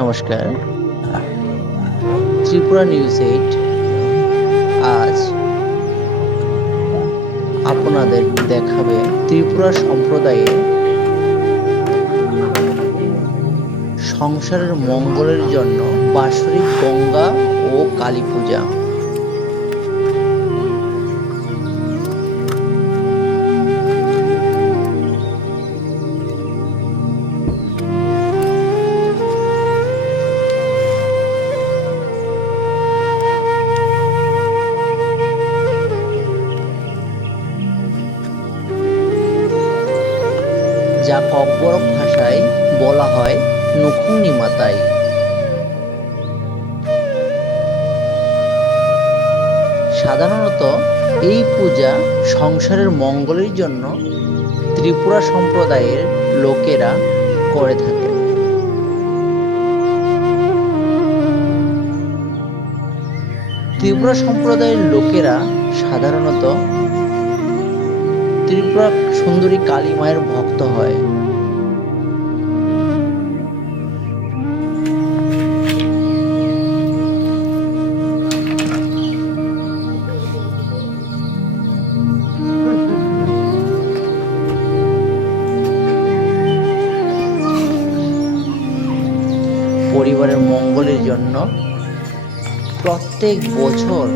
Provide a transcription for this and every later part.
নমস্কার, ত্রিপুরা নিউজ 8 আজ আপনাদের দেখাবে ত্রিপুরা সম্প্রদায়ে সংসারের মঙ্গলের জন্য বাৎসরিক গঙ্গা ও কালী পূজা। যা ককবরক ভাষায় বলা হয় নখুং নিমাতাই। সাধারণত এই পূজা সংসারের মঙ্গলের জন্য ত্রিপুরা সম্প্রদায়ের লোকেরা করে থাকে। ত্রিপুরা সম্প্রদায়ের লোকেরা সাধারণত ত্রিপুরা সুন্দরী কালী মায়ের ভক্ত হয়। পরিবারের মঙ্গলের জন্য প্রত্যেক বছর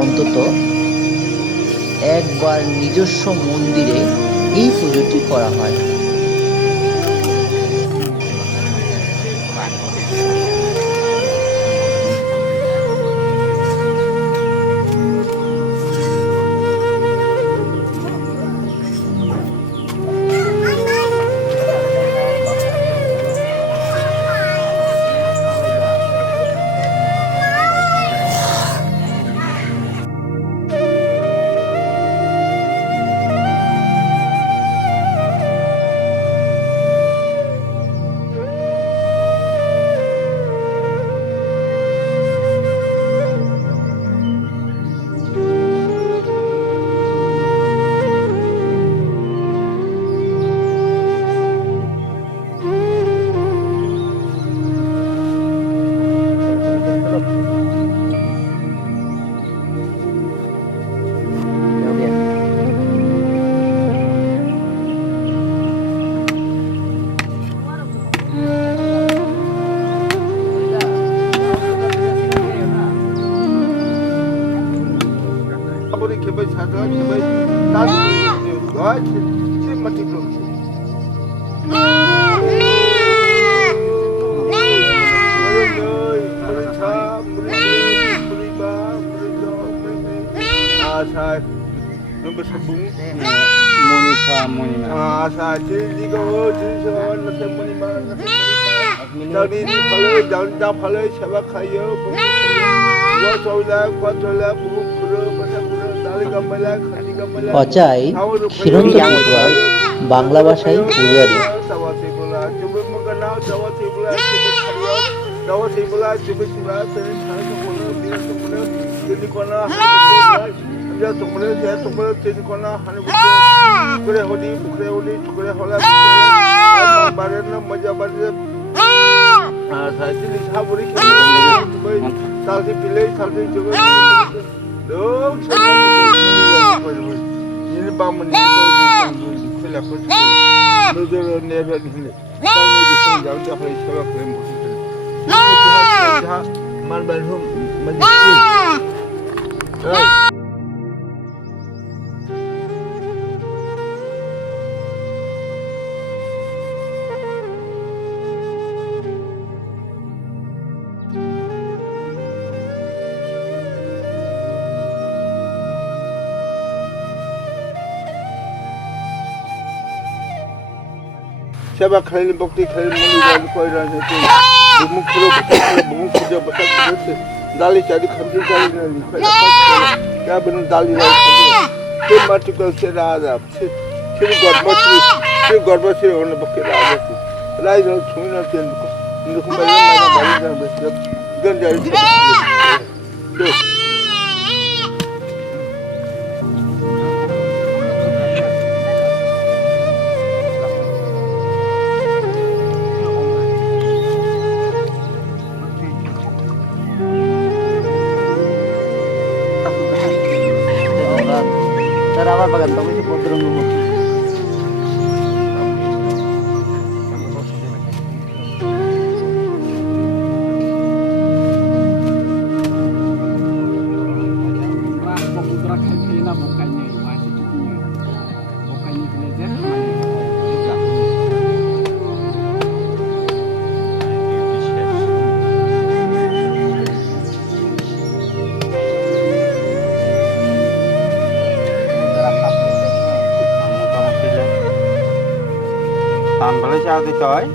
অন্তত একবার নিজস্ব মন্দিরে এই পুজোটি করা হয়। অচাই হিরণ্য ত্রিপুরা বাংলা ভাষায় পূজারী। सेवा खाली भक्ति खाली मनी कोई राजनीति मुख पूजा बता के दाली चाली खंडी चाली नहीं क्या बन दाली के मार्टिकल से राजा फिर गर्भ से होने बके राजा राज छुना तेन को मैंने बारी जान बस गन जाई तो Boleh chào tôi chói.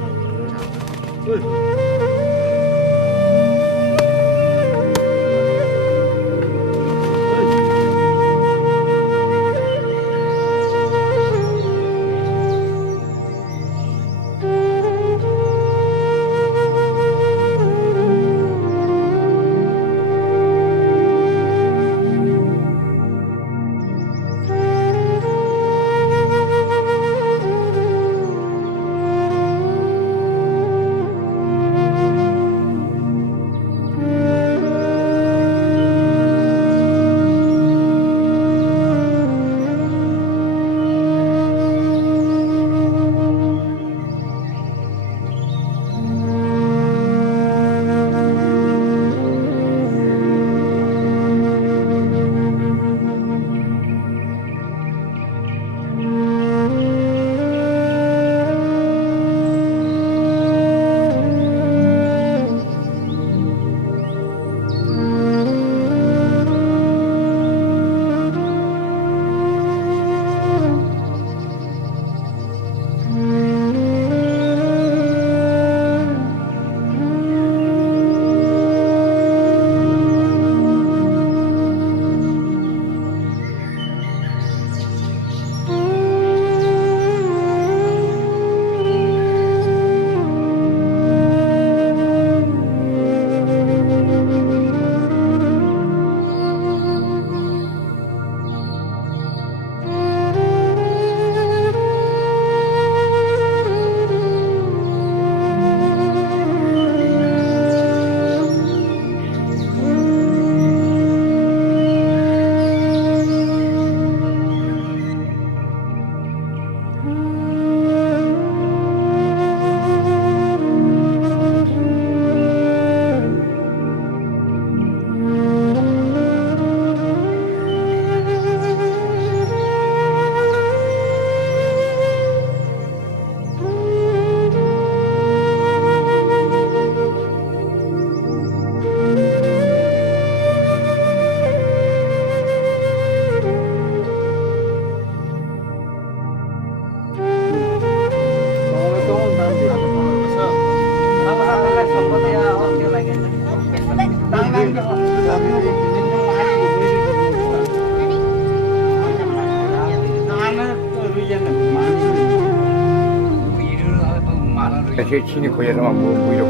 Saya sini kau yang mampu bujuk.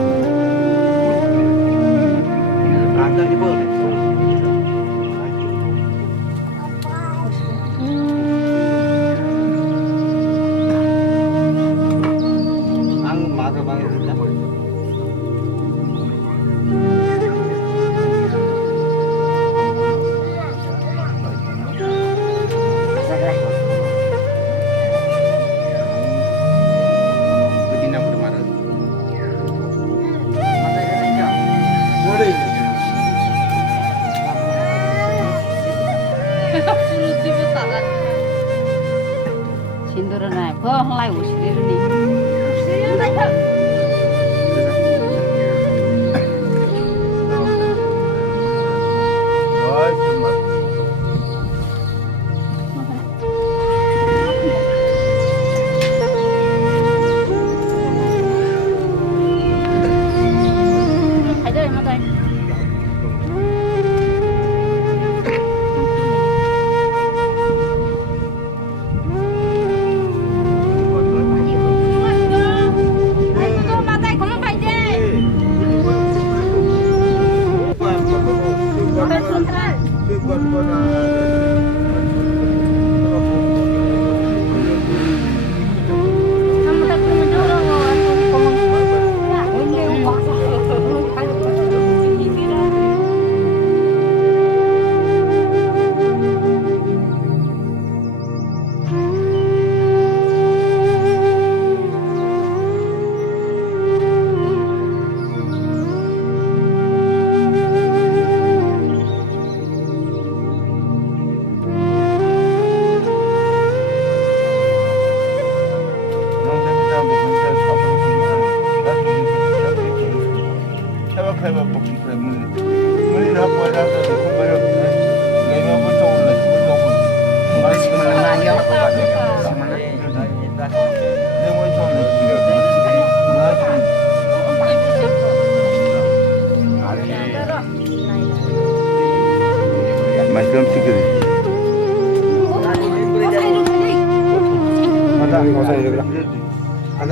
Angkat di bawah. Ang mata banget kita.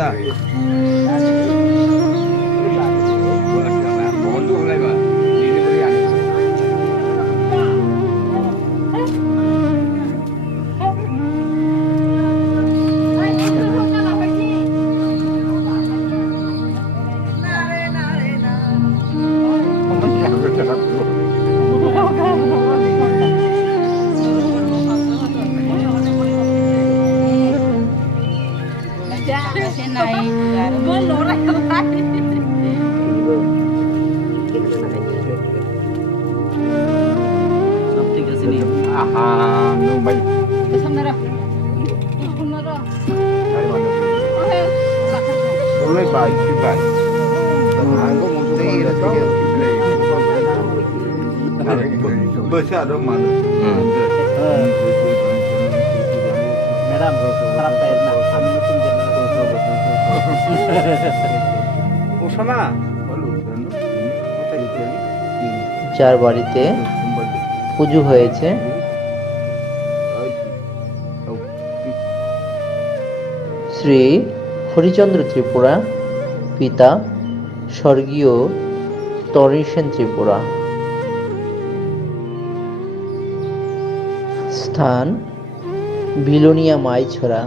না বন্ধু হলাই বা নিজে করে আনি আহা নো ভাই boleh baik sih baik aku mesti besar dong mana madam খারাপ তাই না আমি নতুন Usana যার বাড়িতে পুজো হয়েছে শ্রী হরিচন্দ্র ত্রিপুরা, পিতা স্বর্গীয় তরণী সেন ত্রিপুরা। স্থান বিলোনিয়া মাইছড়া।